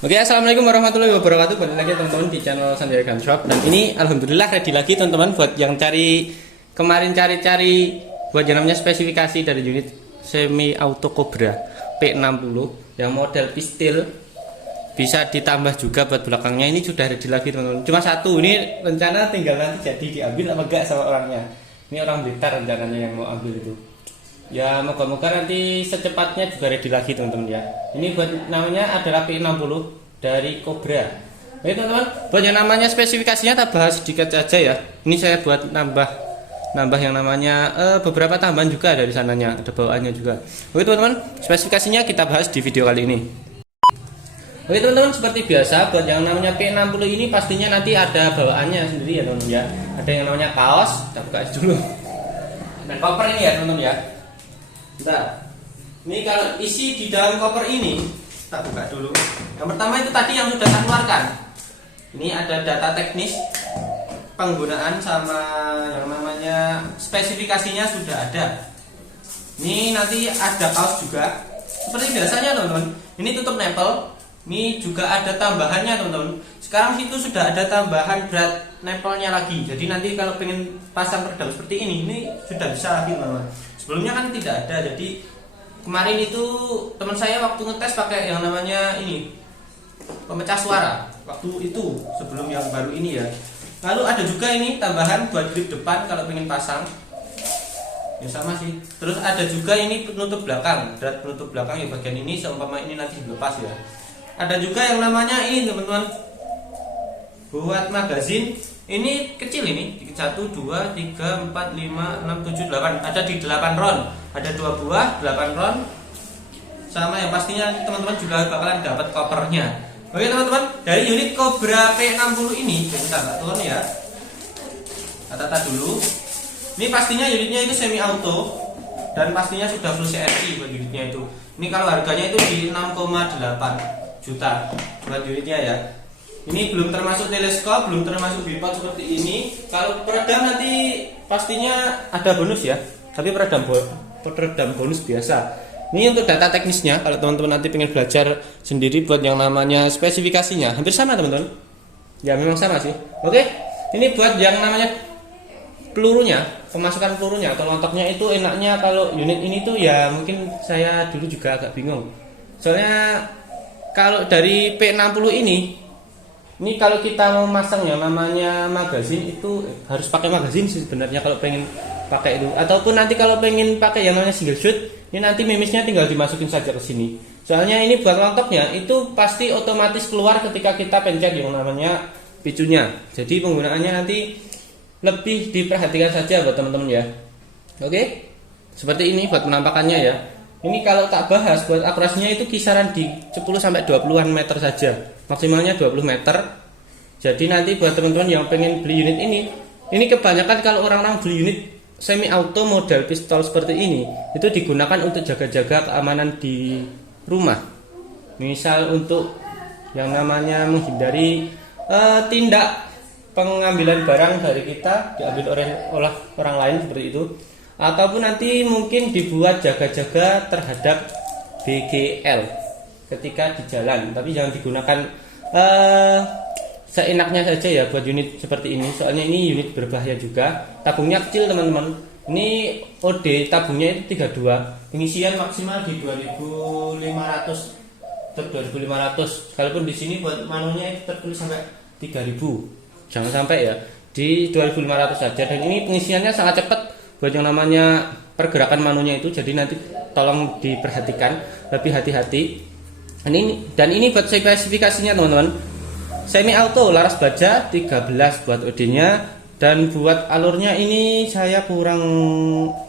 Oke, assalamualaikum warahmatullahi wabarakatuh. Balik lagi teman-teman di channel Sanjaya Gun Shop. Dan ini alhamdulillah ready lagi teman-teman buat yang kemarin cari buat yang namanya spesifikasi dari unit semi auto Cobra P60 yang model pistil, bisa ditambah juga buat belakangnya. Ini sudah ready lagi teman-teman. Cuma satu, ini rencana tinggal nanti jadi diambil apa enggak sama orangnya. Ini orang Blitar rencananya yang mau ambil itu. Ya moga-moga nanti secepatnya juga ready lagi teman-teman ya. Ini buat namanya adalah P60 dari Cobra. Oke teman-teman, buat yang namanya spesifikasinya kita bahas sedikit saja ya. Ini saya buat nambah yang namanya beberapa tambahan juga dari sananya, ada bawaannya juga. Oke teman-teman, spesifikasinya kita bahas di video kali ini. Oke teman-teman, seperti biasa buat yang namanya P60 ini pastinya nanti ada bawaannya sendiri ya teman-teman ya. Ada yang namanya kaos, kita buka dulu. Dan koper ini ya teman-teman ya. Nah, ini kalau isi di dalam koper ini, kita buka dulu. Yang pertama itu tadi yang sudah saya keluarkan. Ini ada data teknis penggunaan sama yang namanya spesifikasinya sudah ada. Ini nanti ada kaos juga. Seperti biasanya teman-teman. Ini tutup nempel. Ini juga ada tambahannya teman-teman. Sekarang situ sudah ada tambahan berat nempelnya lagi. Jadi nanti kalau pengen pasang peredam seperti ini sudah bisa lagi teman-teman. Sebelumnya kan tidak ada. Jadi kemarin itu teman saya waktu ngetes pakai yang namanya ini pemecah suara. Waktu itu sebelum yang baru ini ya. Lalu ada juga ini tambahan buat grip depan kalau pengen pasang. Ya sama sih. Terus ada juga ini penutup belakang. Berat penutup belakang ya bagian ini seumpama ini nanti dilepas ya. Ada juga yang namanya ini teman-teman, buat magazin. Ini kecil ini, 1, 2, 3, 4, 5, 6, 7, 8. Ada di 8 ron. Ada 2 buah, 8 ron. Sama yang pastinya teman-teman juga bakalan dapat kopernya. Oke teman-teman, dari unit Cobra P60 ini, kita turun ya. Tata dulu. Ini pastinya unitnya itu semi auto dan pastinya sudah full CNC buat unitnya itu. Ini kalau harganya itu di 6,8 juta buat unitnya ya. Ini belum termasuk teleskop, belum termasuk bipod seperti ini. Kalau peredam nanti pastinya ada bonus ya. Tapi peredam bonus biasa. Ini untuk data teknisnya. Kalau teman-teman nanti pengen belajar sendiri buat yang namanya spesifikasinya, hampir sama teman-teman. Ya memang sama sih. Oke, ini buat yang namanya pelurunya, pemasukan pelurunya atau lontoknya itu enaknya kalau unit ini tuh ya mungkin saya dulu juga agak bingung. Soalnya kalau dari P60 ini kalau kita mau masang yang namanya magazin itu harus pakai magazin sih sebenarnya kalau pengen pakai itu. Ataupun nanti kalau pengen pakai yang namanya single shoot, ini nanti mimisnya tinggal dimasukin saja ke sini. Soalnya ini buat lontoknya itu pasti otomatis keluar ketika kita pencet yang namanya picunya. Jadi penggunaannya nanti lebih diperhatikan saja buat teman-teman ya. Oke, seperti ini buat penampakannya ya. Ini kalau tak bahas buat akurasinya itu kisaran di 10-20 meter saja. Maksimalnya 20 meter. Jadi nanti buat teman-teman yang pengen beli unit ini kebanyakan kalau orang-orang beli unit semi auto model pistol seperti ini, itu digunakan untuk jaga-jaga keamanan di rumah. Misal untuk yang namanya menghindari tindak pengambilan barang dari kita diambil oleh orang lain seperti itu. Ataupun nanti mungkin dibuat jaga-jaga terhadap BGL ketika di jalan. Tapi jangan digunakan seenaknya saja ya buat unit seperti ini. Soalnya ini unit berbahaya juga. Tabungnya kecil teman-teman. Ini OD tabungnya itu 32. Pengisian maksimal di 2500 atau 2500. Kalaupun di sini buat manunya itu tertulis sampai 3000. Jangan sampai ya di 2500 saja. Dan ini pengisiannya sangat cepat. Buat yang namanya pergerakan manunya itu, jadi nanti tolong diperhatikan, lebih hati-hati. Dan ini buat spesifikasinya teman-teman, semi auto laras baja 13 buat OD-nya. Dan buat alurnya ini saya kurang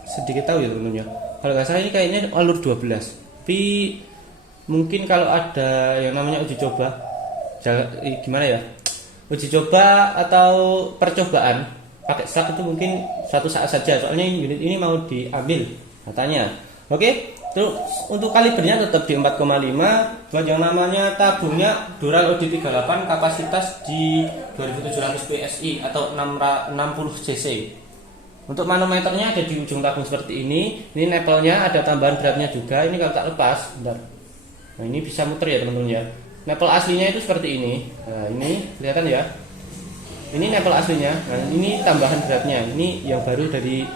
sedikit tahu ya teman-teman ya. Kalau nggak salah ini kayaknya alur 12. Tapi mungkin kalau ada yang namanya uji coba, gimana ya, uji coba atau percobaan pakai slug itu mungkin suatu saat saja, soalnya unit ini mau diambil katanya. Oke, terus untuk kalibernya tetap di 4,5. Buat yang namanya tabungnya Dural OD38, kapasitas di 2700 PSI atau 60 cc. Untuk manometernya ada di ujung tabung seperti ini. Ini nempelnya ada tambahan beratnya juga. Ini kalau tak lepas, bentar. Nah ini bisa muter ya teman-teman ya. Nepel aslinya itu seperti ini. Nah, ini kelihatan ya. Ini nepel aslinya. Nah, ini tambahan beratnya. Ini yang baru dari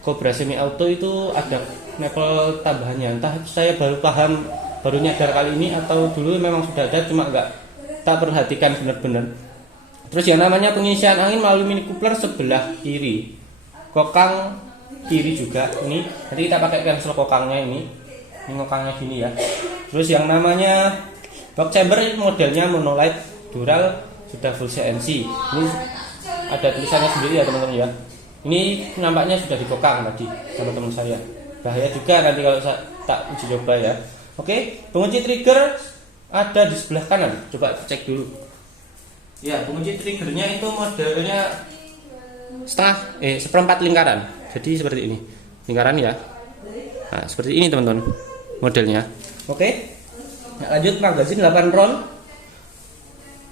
Cobra Semi Auto itu ada nepel tambahannya. Entah saya baru paham, baru nyadar kali ini atau dulu memang sudah ada cuma nggak tak perhatikan benar-benar. Terus yang namanya pengisian angin melalui mini coupler sebelah kiri. Kokang kiri juga ini. Nanti kita pakai cancel kokangnya ini. Ini kokangnya gini ya. Terus yang namanya box chamber modelnya monolight dural sudah full CNC. Ini ada tulisannya sendiri ya teman-teman ya. Ini nampaknya sudah dikokang tadi sama teman saya. Bahaya juga nanti kalau saya tak uji coba ya. Oke, pengunci trigger ada di sebelah kanan. Coba cek dulu. Ya, pengunci triggernya itu modelnya seperempat lingkaran. Jadi seperti ini. Lingkaran ya. Nah, seperti ini teman-teman modelnya. Oke. Nah, lanjut magazin 8 round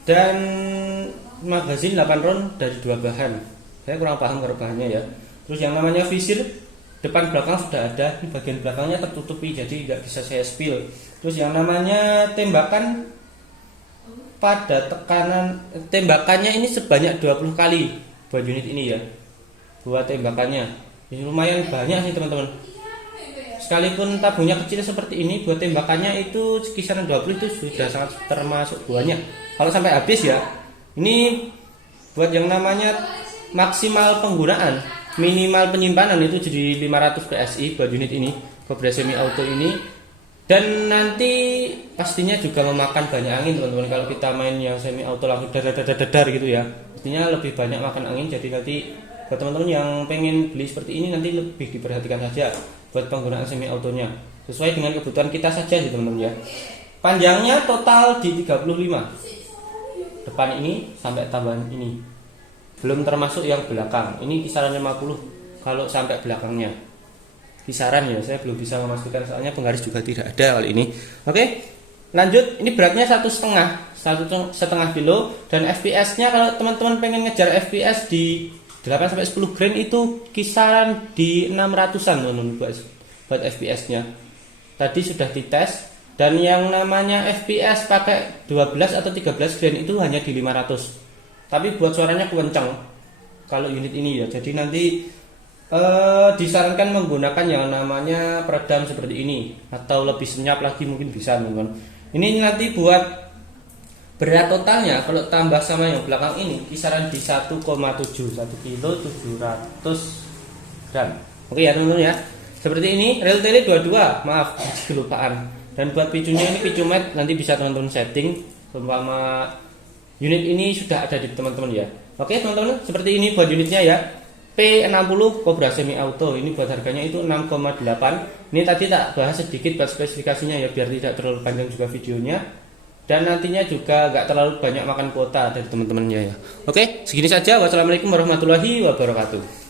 dan magazin 8 round dari dua bahan. Saya kurang paham kalau bahannya ya. Terus yang namanya visir depan belakang sudah ada. Ini bagian belakangnya tertutupi jadi nggak bisa saya spill. Terus yang namanya tembakan pada tekanan tembakannya ini sebanyak 20 kali buat unit ini ya. Buat tembakannya ini lumayan banyak sih teman-teman. Sekalipun tabungnya kecil seperti ini, buat tembakannya itu kisaran 20 itu sudah sangat termasuk buahnya. Kalau sampai habis ya, ini buat yang namanya maksimal penggunaan, minimal penyimpanan itu jadi 500 PSI buat unit ini, Cobra Semi Auto ini. Dan nanti pastinya juga memakan banyak angin teman-teman. Kalau kita main yang semi auto langsung dadar gitu ya, pastinya lebih banyak makan angin. Jadi nanti buat teman-teman yang pengen beli seperti ini nanti lebih diperhatikan saja buat penggunaan semi autonya, sesuai dengan kebutuhan kita saja sih teman-teman ya. Panjangnya total di 35 depan ini sampai tambahan ini, belum termasuk yang belakang. Ini kisaran 50 kalau sampai belakangnya, kisaran ya, saya belum bisa memastikan soalnya penggaris juga tidak ada kali ini. Oke, lanjut. Ini beratnya 1,5 kilo dan FPS-nya kalau teman-teman pengen ngejar FPS di 8-10 grain itu kisaran di 600-an teman-teman buat FPS-nya. Tadi sudah dites dan yang namanya FPS pakai 12 atau 13 grain itu hanya di 500. Tapi buat suaranya kencang kalau unit ini ya. Jadi nanti disarankan menggunakan yang namanya peredam seperti ini atau lebih senyap lagi mungkin bisa teman-teman. Ini nanti buat berat totalnya kalau tambah sama yang belakang ini kisaran di 1,7 kilo 700 gram. Oke ya teman-teman ya. Seperti ini, rel tele 22, maaf kelupaan. Dan buat picunya ini picu mat, nanti bisa teman-teman setting umpama unit ini sudah ada di teman-teman ya. Oke teman-teman, seperti ini buat unitnya ya. P60 Cobra Semi Auto, ini buat harganya itu 6,8. Ini tadi tak bahas sedikit buat spesifikasinya ya biar tidak terlalu panjang juga videonya. Dan nantinya juga gak terlalu banyak makan kuota dari teman-temannya ya. Oke, segini saja. Wassalamualaikum warahmatullahi wabarakatuh.